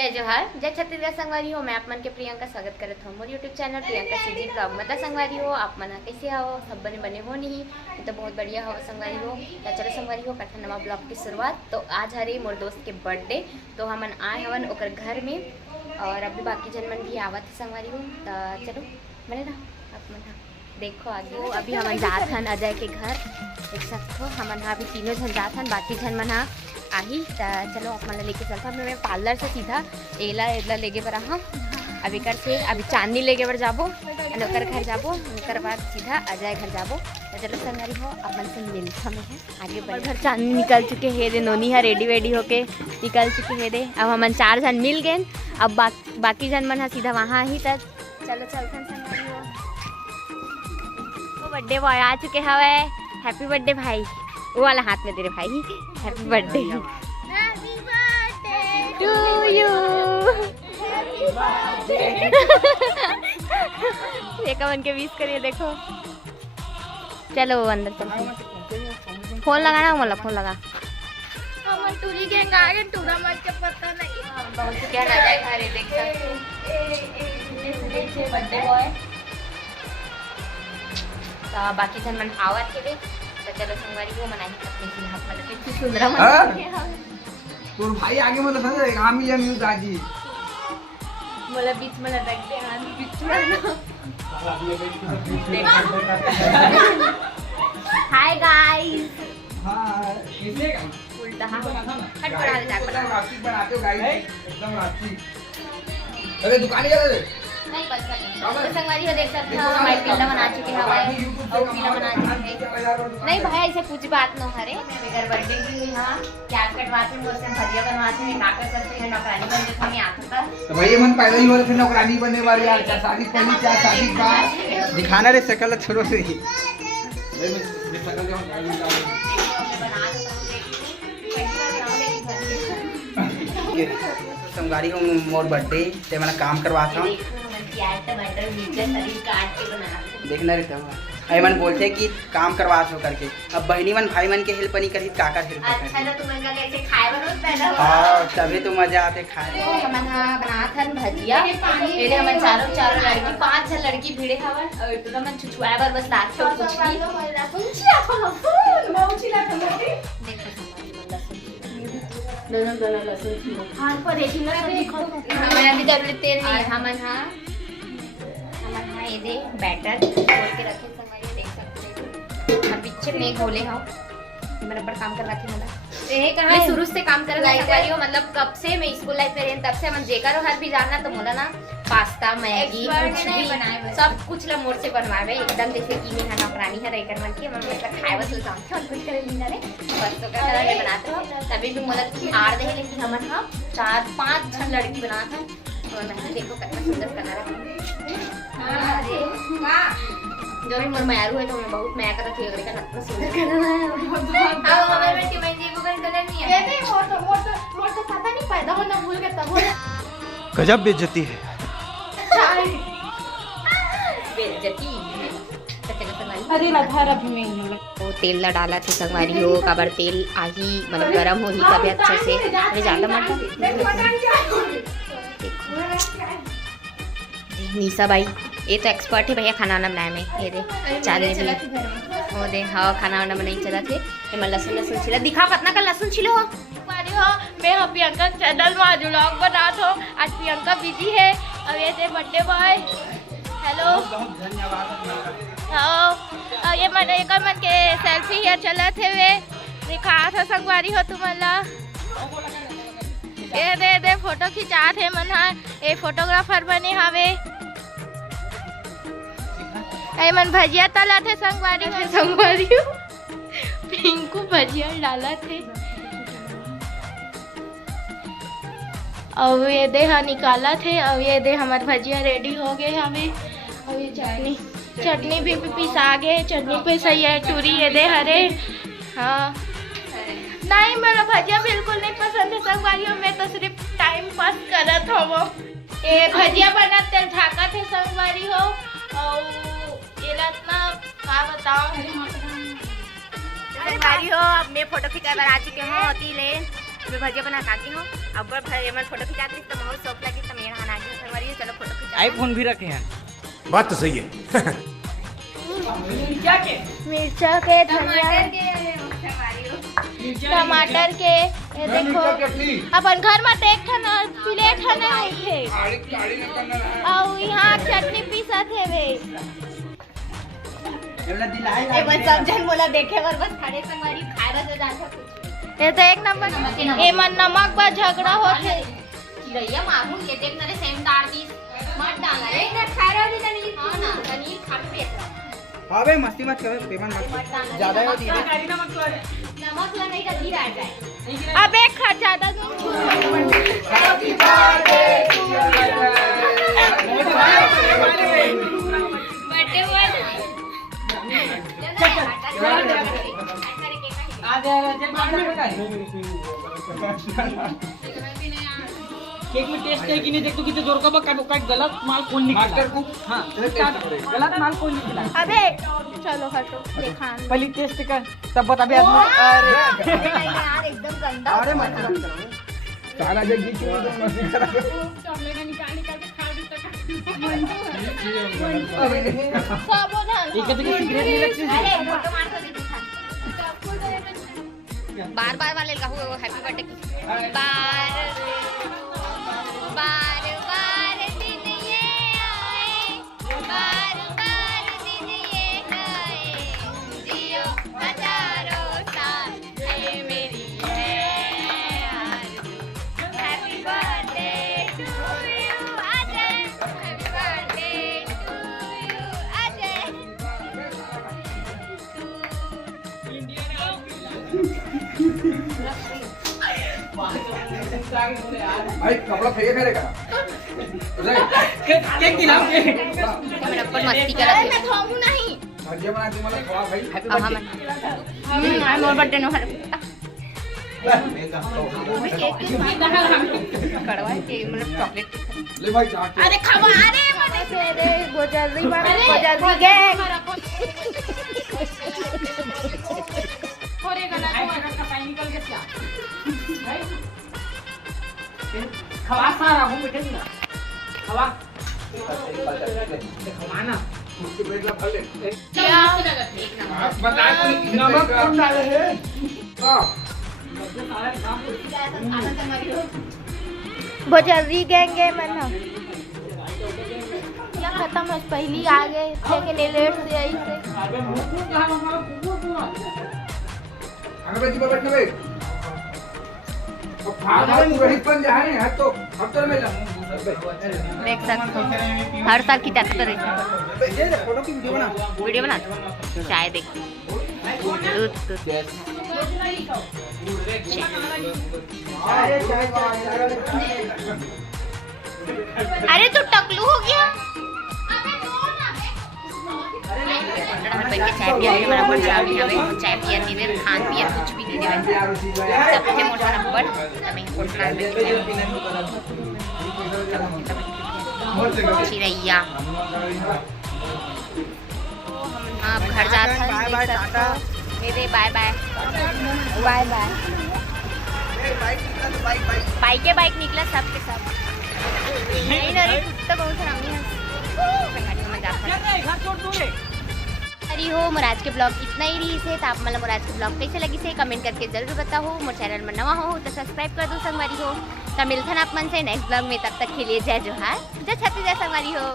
जय जोहार जय छत्तीसगढ़ संगवारी हो। मैं आप मन के प्रियंका स्वागत करत हूँ मोर YouTube channel Priyanka CG blog मता संगवारी हो। आप मन कैसे हो? सब बने हो नहीं तो बहुत बढ़िया हो संगवारी हो। तो चलो संगवारी हो करते नवा ब्लॉग की शुरुआत। तो आज हरे मोर दोस्त के बर्थडे तो हमन आए हवन ओकर घर में और अभी बाकी जन मन भी आवत है संगवारी हो। तो चलो बने ना आप मन देखो आगे हो। अभी हमन जात हन अजय के घर देख सकते हो। हमन अभी तीनों जन जात हन बाकी जन मन आही। तो चलो आप मन लेके चलता मैं पार्लर से सीधा एला लेके बर आहा। अभी कर से अभी चांदनी लेके बर जाबो ओकर घर जाबो ओकर बाद सीधा अजय घर जाबो। तो चलो संगवारी हो अपन से मिलता में है आगे बढ़। घर चांदनी निकल चुके है दे नोनी है रेडी वेडी होके निकल चुके है दे। अब हमन 4 जन मिल गए। अब बाकी जन मन सीधा वहाँ ही तक चलो चलते संगवारी हो। तो बर्थडे बॉय आ चुके हवे। हैप्पी बर्थडे भाई। वो वाला हाथ में तेरे भाई हैप्पी बर्थडे टू यू। देखो उनके विश करिए देखो। चलो अंदर चलते। फोन लगाना मोला फोन लगा। हमन टूरी गैंग आ गए टूरा मत के पता नहीं बहुत क्या ना जाए घरे देख सकते बर्थडे बॉय। तो बाकी जन मन आवत के तो चलो संगवारी को मनाई अपने सिंहास वाले कितनी सुंदर मन तोर भाई आगे मतलब समझ एक आमी जन न्यूज़ आजी मोला बीच में लटक दे हां बीच में। Hi guys. हां किसने का उल्टा हां हट पड़ा दे जाकर राखी बनाते हो गाइस एकदम राखी। अरे दुकान जा रे नहीं बस तो संगवारी हो देख सकते हो हमारे पिल्ला बना चुके हैं और पिल्ला बना चुके हैं। नहीं भाई ऐसे कुछ बात न हरे मेरे बर्थडे की हां क्या कटवाते हैं उससे भजिया बनवाते हैं नाका करते हैं नौकरानी बन के हमें आता था। तो भैया मन पहले ही बोले थे नौकरानी बनने वाली यार क्या शादी पहली क्या शादी का दिखाना रे शकल छोड़ो रे ये शकल जो संगारी को मोर बर्थडे ते मैंने काम करवाता हूं देखना रहता हूँ। अरे मन बोलते कि काम करवा सो करके अब बहनी मन भाई मन के हेल्प नहीं करी काकर हेल्प अच्छा तो तुमन का कैसे खाए बनो पहले हां तभी तो मजा आते खाने। तो हमन बनात हन भजिया मेरे हमन चारों लड़की 5 लड़की भिड़े हवन और तो मन छुछुआए बर बस लात छो कुछ नहीं सुनछी अपन फोन मौची ला टमाटे देखो दोनों लहसुन हां पर रेटिंग ना दिखो मैं अभी डबल तेल नहीं हमन हां ये दे बैटर खोल के रखे संगवारी देख सकते हो। हम पीछे में घोले हां मेरे पर काम कर रहा थी मतलब ये कहां मैं शुरू से काम कर रही हूं मतलब कब से मैं स्कूल लाइफ में रहन तब से मन जेकर हर भी जानना तो मोला ना पास्ता मैगी कुछ भी बनाए सब कुछ ला मोर से बनवावे एकदम जैसे कि मैं नौकरानी है रहकर मन की मन में खाए बस जानते हो कुछ करे लीना रे बस तो कर रहे बनाते हो तभी भी मोला आर दे लेकिन हमन हां 4-5 लड़की बनात है और मैं देखो कितना सुंदर बना रहा है। जो भी मोर मारू है तो मैं बहुत मैं करत थी अगर का कितना सुंदर करना है। अब हमें बेटी मैं जी को करना नहीं है ये नहीं मोर तो पता नहीं पैदा होना भूल गया तब गजब बेइज्जती है बेइज्जती। अरे ना धार अभी में नहीं वो तेल ला डाला थे संगवारी हो काबर तेल आही मतलब गरम होही तभी अच्छे से अरे ज्यादा मत निशा भाई ये तो एक्सपर्ट है भैया खाना वाना बनाए में। ये दे चांदनी भी वो दे हाँ खाना वाना बनाई चला थे ये लहसुन छिला दिखा कितना का लहसुन छिलो हो मैं प्रियंका चैनल में आज व्लॉग बना था। आज प्रियंका बिजी है अब ये थे बर्थडे बॉय हेलो हाँ ये मन एक मन के सेल्फी हियर चला थे वे दिखा था संगवारी हो तुमला ये दे फोटो खिंचा थे मन ये फोटोग्राफर बने हवे ए मन भजिया तला थे संगवारी पिंकू भजिया डाला थे अब ये दे हाँ निकाला थे। अब ये दे हमारे भजिया रेडी हो गए हमें। अब ये चटनी भी पिसा गए चटनी पे सही है टूरी ये दे हरे हाँ नहीं मेरा भजिया बिल्कुल नहीं पसंद है संगवारी में तो सिर्फ टाइम पास करत हो वो ये भजिया बना तेल झाका थे संगवारी हो और ये इतना क्या बताऊं संगवारी हो। अब मैं फोटो खिंचा आ चुके हो ले मैं भजिया बना खाती हूँ। अब मैं फोटो खिंचाती तो बहुत शौक लगी तो मेरा खाना आगे संगवारी चलो फोटो खिंचा। आईफोन भी रखे हैं। बात तो सही है। मिर्चा के धनिया टमाटर के ये देखो अपन घर में देख ठन प्लेट है ना उठे और यहाँ चटनी पीसा थे वे ए बस सब जन बोला देखे बर बस खड़े संगवारी खाए बस जाता कुछ। ये तो एक नंबर ए मन नमक बा झगड़ा होते चिड़ैया मागू ये देख ना रे सेम डाल दी मत डाल रे ना खा रहा दी तनी हां ना तनी खा पे हां बे मस्ती मत कर पेमेंट मत ज्यादा हो दी नमक ला नहीं तो गिर आ जाए। अबे खा ज्यादा हैप्पी बर्थडे टू बर्थडे हुआ केक में टेस्ट है कि नहीं देख तू कितने जोर का बक गलत माल कौन निकला मास्टर कुक हां गलत माल कौन निकला अबे चलो हटो देखा पहले टेस्ट कर तब बता बे आदमी। अरे यार एकदम गंदा। अरे मत सारा जग जी क्यों तो मस्ती करा सावधान ये कहते कि सिगरेट नहीं लगती अरे फोटो मार के दिखा। बार वाले का हुआ हैप्पी बर्थडे की बार दिन ये आए बार दिन ये आए जियो हजारों साल है मेरी happy birthday to you Ajay happy birthday to you Ajay. भाई कपड़ा फेंके फेरेगा केक खिलाओ मैंने अपन मस्ती करा थी। मैं थामू नहीं भजिया बना दी मतलब खवा भाई हैप्पी हाँ मैं मोर बर्थडे नो कड़वा के मतलब चॉकलेट ले भाई चाट अरे खवा अरे मत रे गोजरी मार गोजरी गैंग निकल के क्या खवा सारा हूं बेटे ना खवा खवाना उसके पेट ला भर ले एक नंबर बता नमक कौन डाले है हां गोजरी गैंग है मना क्या खत्म है पहली आ गए लेकिन लेट से आई से हमें जी बैठने बे और फार्म वही बन जाए है तो हफ्ते में देख सकते हो हर साल की तरह ये फोटो की वीडियो बना चाय देख दूध अरे तू टकलू हो गया। चाय पिया हमारा बड़ चाय चाय पिया नहीं दे खान पिया कुछ भी नहीं दे सबसे मोटा नंबर हमें कोटला में चिड़ैया आप घर जाता मेरे bye bye bye bye bike निकला सब के सब नहीं ना रे कुत्ता बहुत हरामी है घर छोड़ दूंगे। अरे हो मोराज के ब्लॉग इतना ही रही से तो आप मतलब मोराज के ब्लॉग कैसे लगी से कमेंट करके जरूर बताओ। मोर चैनल में नवा हो तो सब्सक्राइब कर दो संगवारी हो तो मिलथन आप मन से नेक्स्ट ब्लॉग में। तब तक के लिए जय जोहार जय छत्तीसगढ़ संगवारी हो।